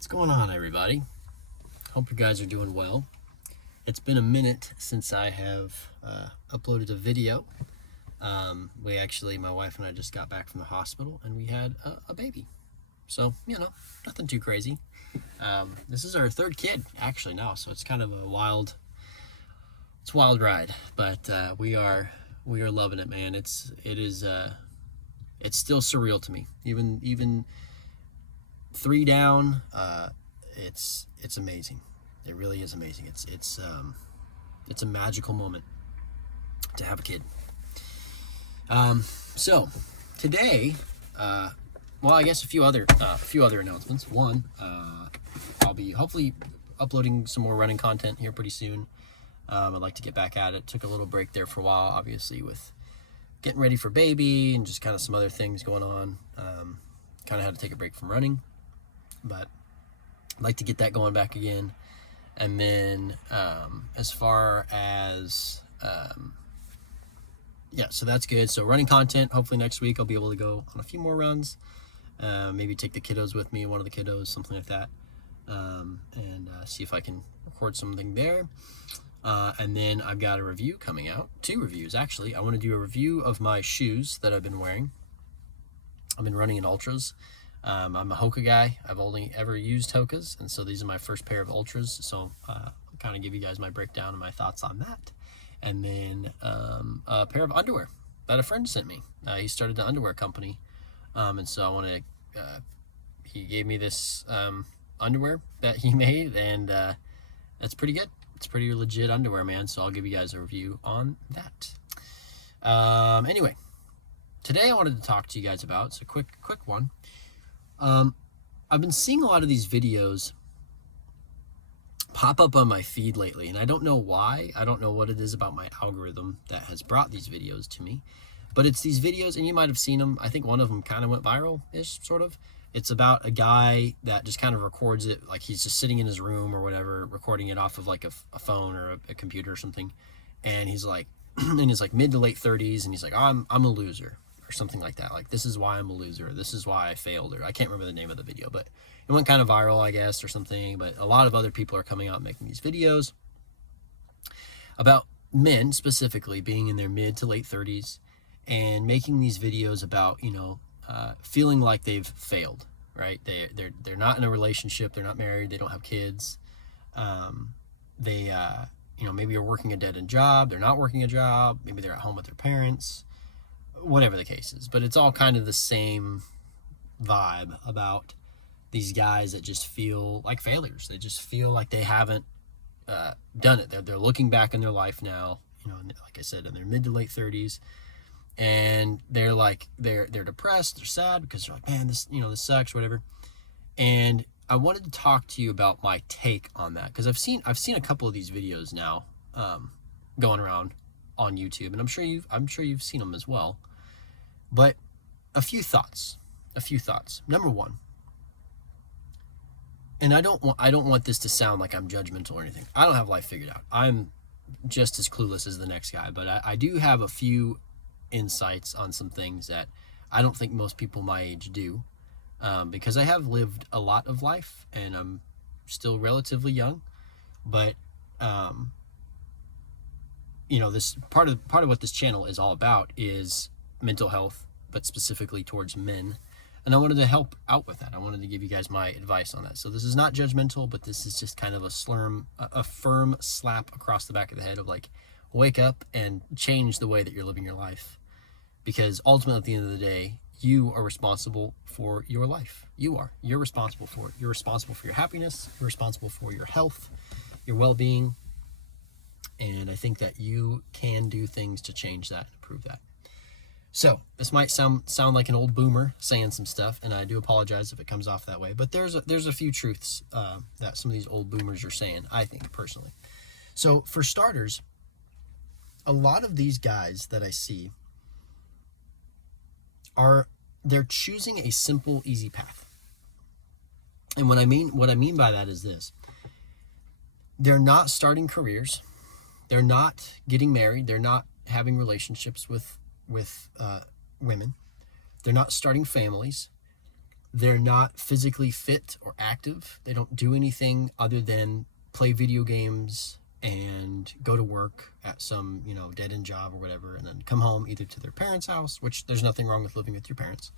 What's going on, everybody? Hope you guys are doing well. It's been a minute since I have uploaded a video. My wife and I just got back from the hospital and we had a baby. So, nothing too crazy. This is our third kid actually now, so it's kind of a wild ride. But we are loving it, man. It's still surreal to me. Even 3 down, it's amazing. It really is amazing. It's a magical moment to have a kid. So today, I guess a few other announcements. One, I'll be hopefully uploading some more running content here pretty soon. I'd like to get back at it. Took a little break there for a while, obviously with getting ready for baby and just kind of some other things going on. Kind of had to take a break from running, but I'd like to get that going back again. And then as far as so that's good. So running content, hopefully next week I'll be able to go on a few more runs, maybe take the kiddos with me, one of the kiddos, something like that, and see if I can record something there. And then I've got a review coming out, 2 reviews actually. I want to do a review of my shoes that I've been wearing. I've been running in Ultras. I'm a Hoka guy. I've only ever used Hokas, and so these are my first pair of Ultras. So I'll kind of give you guys my breakdown and my thoughts on that. And then a pair of underwear that a friend sent me. He started an underwear company, and so I wanted to, he gave me this underwear that he made, and that's pretty good. It's pretty legit underwear, man. So I'll give you guys a review on that. Anyway, today I wanted to talk to you guys about, it's a quick one. I've been seeing a lot of these videos pop up on my feed lately, and I don't know why. I don't know what it is about my algorithm that has brought these videos to me, but it's these videos, and you might have seen them. I think one of them kind of went viral-ish, sort of. It's about a guy that just kind of records it, like he's just sitting in his room or whatever, recording it off of like a phone or a computer or something, and he's like in his like mid to late 30s, and he's like, I'm a loser, or something like that. Like, this is why I'm a loser. This is why I failed. Or I can't remember the name of the video, but it went kind of viral, I guess, or something. But a lot of other people are coming out and making these videos about men specifically being in their mid to late 30s and making these videos about, feeling like they've failed, right? They're not in a relationship. They're not married. They don't have kids. They maybe are working a dead-end job. They're not working a job. Maybe they're at home with their parents. Whatever the case is, but it's all kind of the same vibe about these guys that just feel like failures. They just feel like they haven't done it. They're looking back in their life now, like I said, in their mid to late 30s, and they're depressed, they're sad because they're like, man, this sucks, whatever. And I wanted to talk to you about my take on that, because I've seen a couple of these videos now going around on YouTube, and I'm sure you've seen them as well. But a few thoughts. Number one, and I don't want this to sound like I'm judgmental or anything. I don't have life figured out. I'm just as clueless as the next guy, but I do have a few insights on some things that I don't think most people my age do, because I have lived a lot of life and I'm still relatively young. But this part of what this channel is all about is mental health, but specifically towards men. And I wanted to help out with that. I wanted to give you guys my advice on that. So this is not judgmental, but this is just kind of a firm slap across the back of the head of like, wake up and change the way that you're living your life. Because ultimately, at the end of the day, you are responsible for your life. You're responsible for it. You're responsible for your happiness. You're responsible for your health, your well-being. And I think that you can do things to change that and improve that. So this might sound like an old boomer saying some stuff, and I do apologize if it comes off that way. But there's a few truths that some of these old boomers are saying, I think, personally. So for starters, a lot of these guys that I see they're choosing a simple, easy path. And what I mean by that is this: they're not starting careers. They're not getting married. They're not having relationships with women. They're not starting families. They're not physically fit or active. They don't do anything other than play video games and go to work at some, dead-end job or whatever, and then come home either to their parents' house, which there's nothing wrong with living with your parents,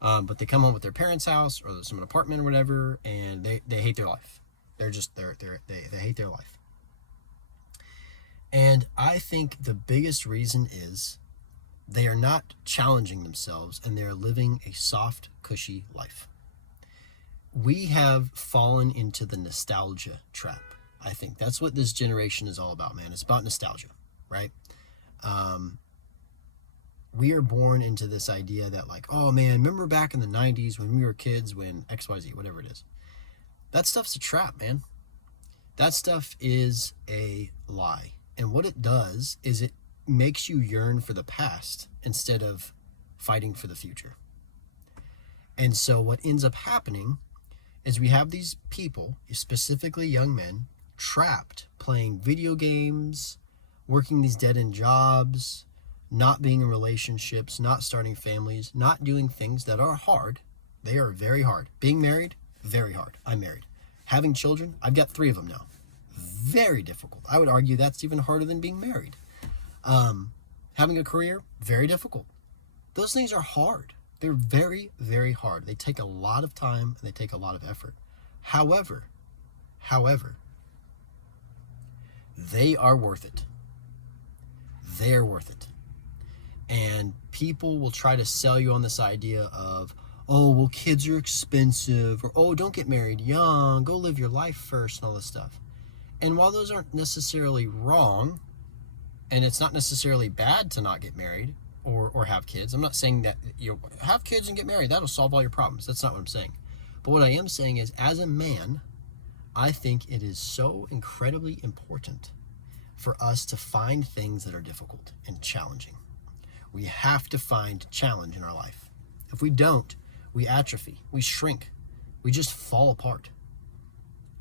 but they come home with their parents' house or some apartment or whatever, and they hate their life. They're just they hate their life. And I think the biggest reason is they are not challenging themselves, and they are living a soft, cushy life. We have fallen into the nostalgia trap. I think that's what this generation is all about, man. It's about nostalgia, right? We are born into this idea that like, oh man, remember back in the 90s when we were kids, when XYZ, whatever it is. That stuff's a trap, man. That stuff is a lie. And what it does is it makes you yearn for the past instead of fighting for the future. And so what ends up happening is we have these people, specifically young men, trapped playing video games, working these dead-end jobs, not being in relationships, not starting families, not doing things that are hard. They are very hard. Being married, very hard. I'm married. Having children, I've got 3 of them now. Very difficult. I would argue that's even harder than being married. Having a career, very difficult. Those things are hard. They're very, very hard. They take a lot of time and they take a lot of effort. However, they are worth it. They're worth it. And people will try to sell you on this idea of, oh, well, kids are expensive, or, oh, don't get married young, go live your life first, and all this stuff. And while those aren't necessarily wrong, and it's not necessarily bad to not get married or have kids, I'm not saying that have kids and get married, that'll solve all your problems. That's not what I'm saying. But what I am saying is, as a man, I think it is so incredibly important for us to find things that are difficult and challenging. We have to find challenge in our life. If we don't, we atrophy, we shrink, we just fall apart.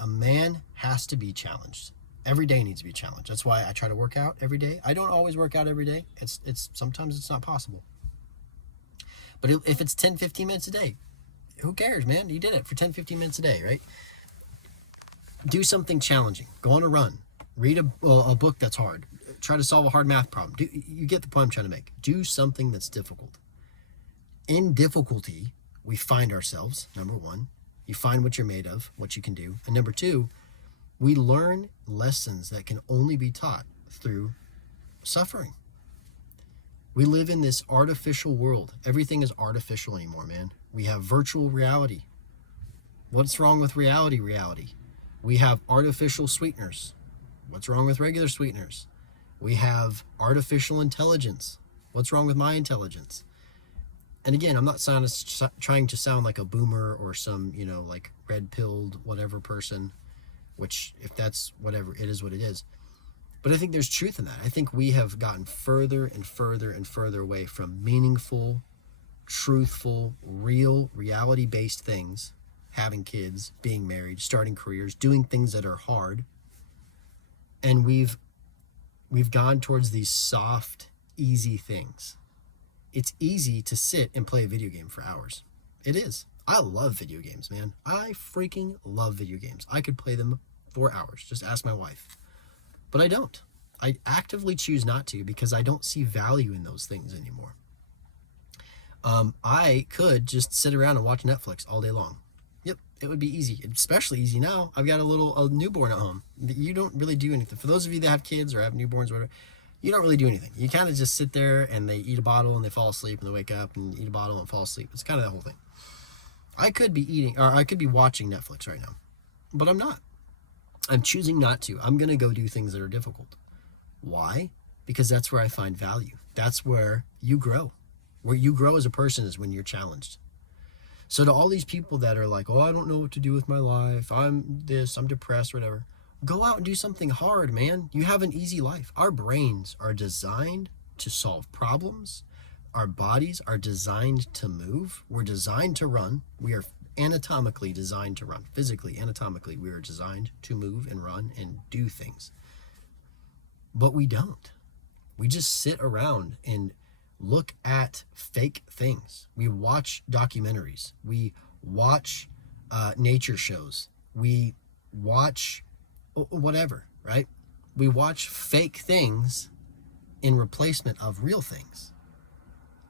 A man has to be challenged. Every day needs to be challenged. That's why I try to work out every day. I don't always work out every day. It's sometimes it's not possible. But if it's 10, 15 minutes a day, who cares, man? You did it for 10, 15 minutes a day, right? Do something challenging. Go on a run. Read a book that's hard. Try to solve a hard math problem. You get the point I'm trying to make. Do something that's difficult. In difficulty, we find ourselves, number one. You find what you're made of, what you can do. And number two, we learn lessons that can only be taught through suffering. We live in this artificial world. Everything is artificial anymore, man. We have virtual reality. What's wrong with reality? We have artificial sweeteners. What's wrong with regular sweeteners? We have artificial intelligence. What's wrong with my intelligence? And again, I'm not trying to sound like a boomer or some, like red-pilled whatever person, which if that's whatever, it is what it is. But I think there's truth in that. I think we have gotten further and further and further away from meaningful, truthful, real, reality-based things, having kids, being married, starting careers, doing things that are hard. And we've gone towards these soft, easy things. It's easy to sit and play a video game for hours. It is. I love video games, man. I freaking love video games. I could play them for hours. Just ask my wife. But I don't. I actively choose not to because I don't see value in those things anymore. I could just sit around and watch Netflix all day long. Yep, it would be easy. Especially easy now. I've got a newborn at home. You don't really do anything. For those of you that have kids or have newborns or whatever, you don't really do anything. You kind of just sit there and they eat a bottle and they fall asleep and they wake up and eat a bottle and fall asleep. It's kind of the whole thing. I could be watching Netflix right now, but I'm not. I'm choosing not to. I'm going to go do things that are difficult. Why? Because that's where I find value. That's where you grow. Where you grow as a person is when you're challenged. So to all these people that are like, oh, I don't know what to do with my life. I'm depressed, whatever. Go out and do something hard, man. You have an easy life. Our brains are designed to solve problems. Our bodies are designed to move. We're designed to run. We are anatomically designed to run. Physically, anatomically, we are designed to move and run and do things. But we don't. We just sit around and look at fake things. We watch documentaries. We watch nature shows. We watch whatever, right? We watch fake things in replacement of real things.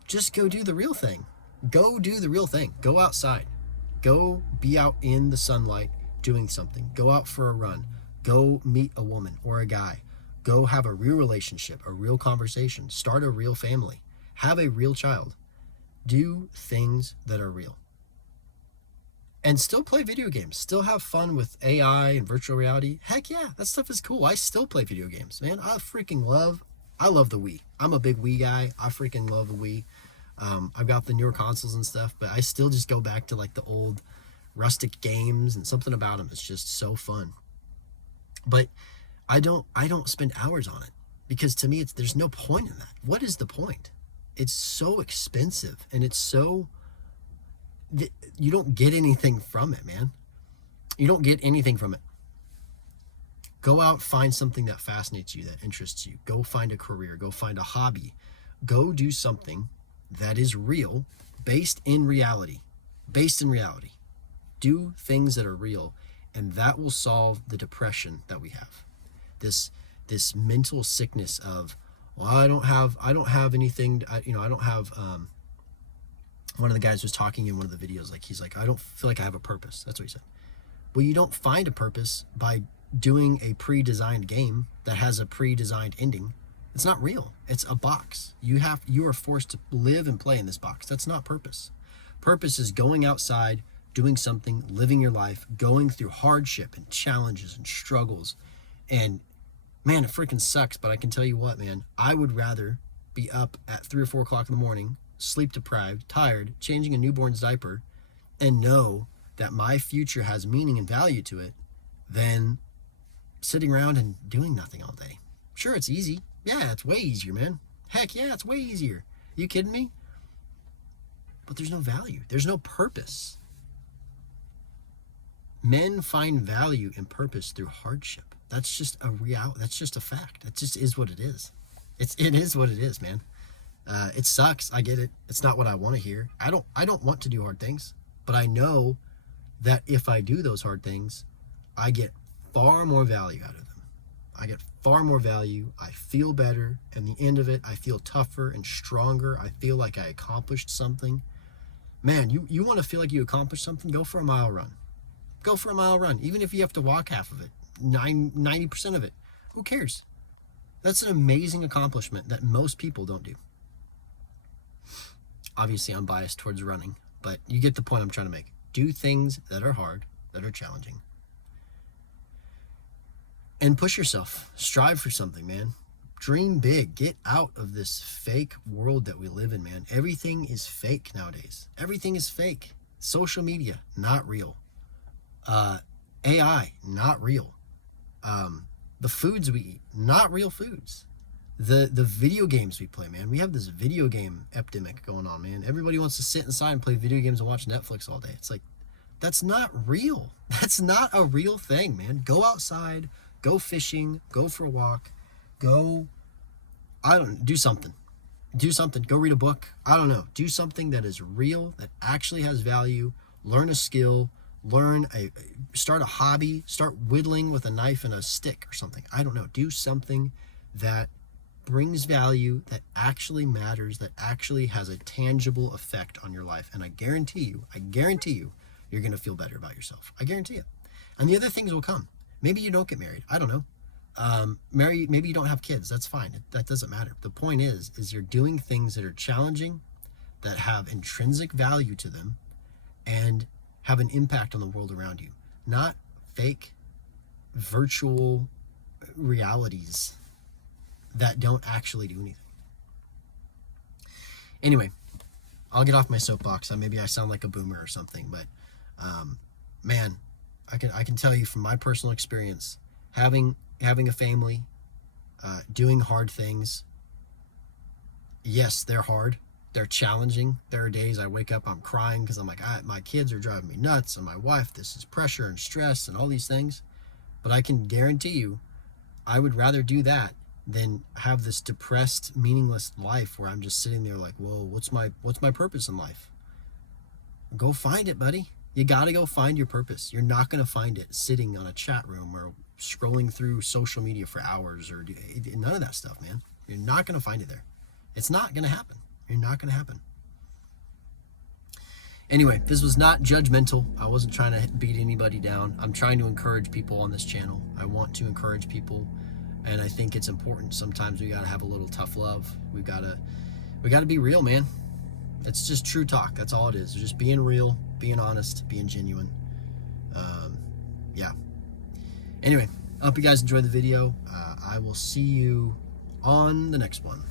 Just go do the real thing. Go do the real thing. Go outside. Go be out in the sunlight doing something. Go out for a run. Go meet a woman or a guy. Go have a real relationship, a real conversation. Start a real family. Have a real child. Do things that are real. And still play video games. Still have fun with AI and virtual reality. Heck yeah, that stuff is cool. I still play video games, man. I love the Wii. I'm a big Wii guy. I freaking love the Wii. I've got the newer consoles and stuff, but I still just go back to like the old rustic games, and something about them is just so fun. But I don't spend hours on it, because to me there's no point in that. What is the point? It's so expensive, and it's so, you don't get anything from it, man. You don't get anything from it. Go out, find something that fascinates you, that interests you. Go find a career, go find a hobby. Go do something that is real, based in reality. Do things that are real, and that will solve the depression that we have. This mental sickness of, well, I don't have anything, I don't have, one of the guys was talking in one of the videos, like, he's like, I don't feel like I have a purpose. That's what he said. Well, you don't find a purpose by doing a pre-designed game that has a pre-designed ending. It's not real. It's a box. You are forced to live and play in this box. That's not purpose. Purpose is going outside, doing something, living your life, going through hardship and challenges and struggles. And man, it freaking sucks, but I can tell you what, man, I would rather be up at 3 or 4 o'clock in the morning, sleep deprived, tired, changing a newborn's diaper, and know that my future has meaning and value to it, than sitting around and doing nothing all day. Sure, it's easy. Yeah, it's way easier, man. Heck yeah, it's way easier. You kidding me? But there's no value. There's no purpose. Men find value and purpose through hardship. That's just a reality. That's just a fact. That just is what it is. It is what it is, man. It sucks. I get it. It's not what I want to hear. I don't want to do hard things, but I know that if I do those hard things, I get far more value out of them. I get far more value. I feel better. And the end of it, I feel tougher and stronger. I feel like I accomplished something. Man, you want to feel like you accomplished something? Go for a mile run. Go for a mile run. Even if you have to walk half of it, 90% of it. Who cares? That's an amazing accomplishment that most people don't do. Obviously, I'm biased towards running, but you get the point I'm trying to make. Do things that are hard, that are challenging. And push yourself. Strive for something, man. Dream big. Get out of this fake world that we live in, man. Everything is fake nowadays. Everything is fake. Social media, not real. AI, not real. The foods we eat, not real foods. The video games we play, man. We have this video game epidemic going on, man. Everybody wants to sit inside and play video games and watch Netflix all day. It's like, that's not real. That's not a real thing, man. Go outside, go fishing, go for a walk, do something. Do something. Go read a book. I don't know. Do something that is real, that actually has value. Learn a skill. Start a hobby. Start whittling with a knife and a stick or something. I don't know. Do something that brings value, that actually matters, that actually has a tangible effect on your life. And I guarantee you, you're going to feel better about yourself. I guarantee it. And the other things will come. Maybe you don't get married. I don't know. Maybe you don't have kids. That's fine. That doesn't matter. The point is you're doing things that are challenging, that have intrinsic value to them, and have an impact on the world around you. Not fake virtual realities that don't actually do anything. Anyway, I'll get off my soapbox. Maybe I sound like a boomer or something, but man, I can tell you from my personal experience, having a family, doing hard things. Yes, they're hard. They're challenging. There are days I wake up, I'm crying because I'm like, my kids are driving me nuts, and my wife, this is pressure and stress and all these things. But I can guarantee you, I would rather do that than have this depressed, meaningless life where I'm just sitting there like, whoa, what's my purpose in life? Go find it, buddy. You got to go find your purpose. You're not going to find it sitting on a chat room or scrolling through social media for hours or none of that stuff, man. You're not going to find it there. It's not going to happen. You're not going to happen. Anyway, this was not judgmental. I wasn't trying to beat anybody down. I'm trying to encourage people on this channel. I want to encourage people, and I think it's important. Sometimes we got to have a little tough love. We got to be real, man. It's just true talk. That's all it is. It's just being real, being honest, being genuine. Yeah. Anyway, I hope you guys enjoyed the video. I will see you on the next one.